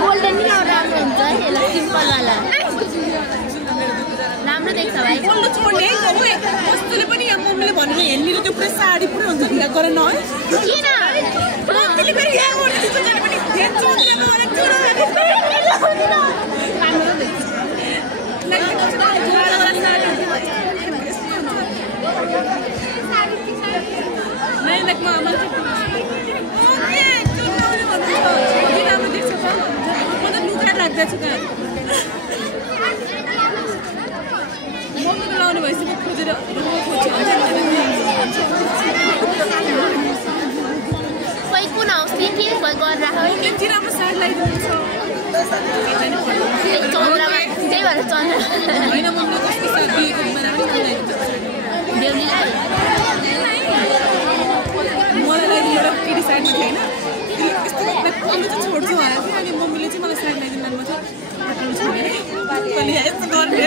golden नि राम्रो हुन्छ यसलाई सिम्पल वाला राम्रो देख्छ भाइ बोल्नु छोड्ने है कस्तोले पनि यहाँ मम्मीले भनेको हेर्ने त्यो पुरै साडी पुरै हुन्छ ढिला गरेन है किन मम्मीले फेरि यहाँ गर्नु त्यस्तो जाने पनि हेर्छु लाउने भएपछि खोजेर कोही कुन हाउस के गरेर यति राम्रो साडी लगाइदिनुहुन्छ चन्द्रमा त्यही भएर चन्द्र होइन मम्मीले कस्तो साडी दिएको बेहुलीलाई मलाई एउटा केटी साइडमा थियो होइन यस्तो अरू चाहिँ छोड्छु भनेर थियो अनि मम्मीले चाहिँ मलाई साइड लगाइदिनु लानुभएको थियो छोडेर यस्तो गर्ने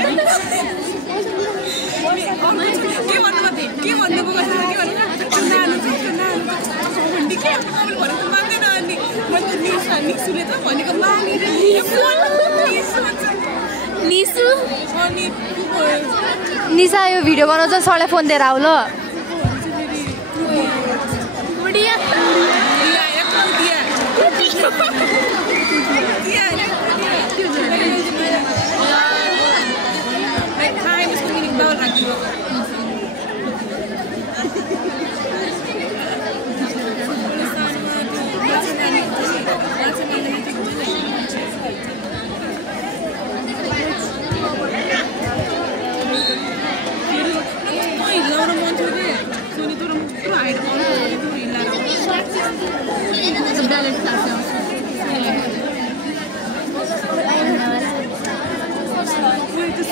के भन्नुभएको के नानु भन्ने के मम्मीले भनेको मान्दैन अनि मैले निसुले त भनेको मानेर निसु अनि निशा यो भिडियो बनाउँछ सरलाई फोन दिएर आऊ ल बुढिया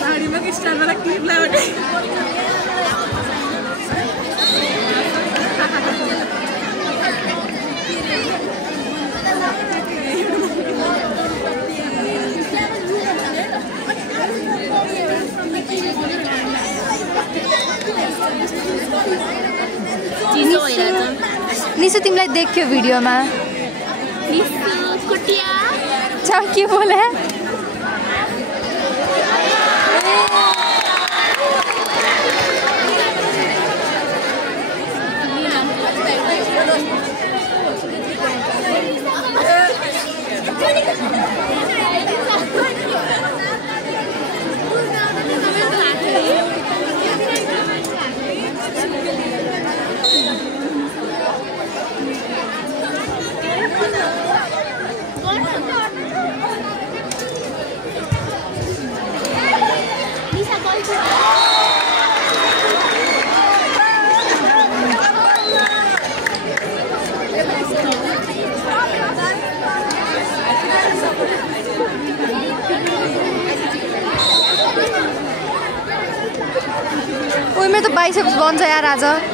साडीमा कि स्टाइलमा क्लिप लगाउने निशु तिमीलाई देख्यो भिडियोमा के बोले ओइ मेरो त बाइसेप्स बन्छ यार आज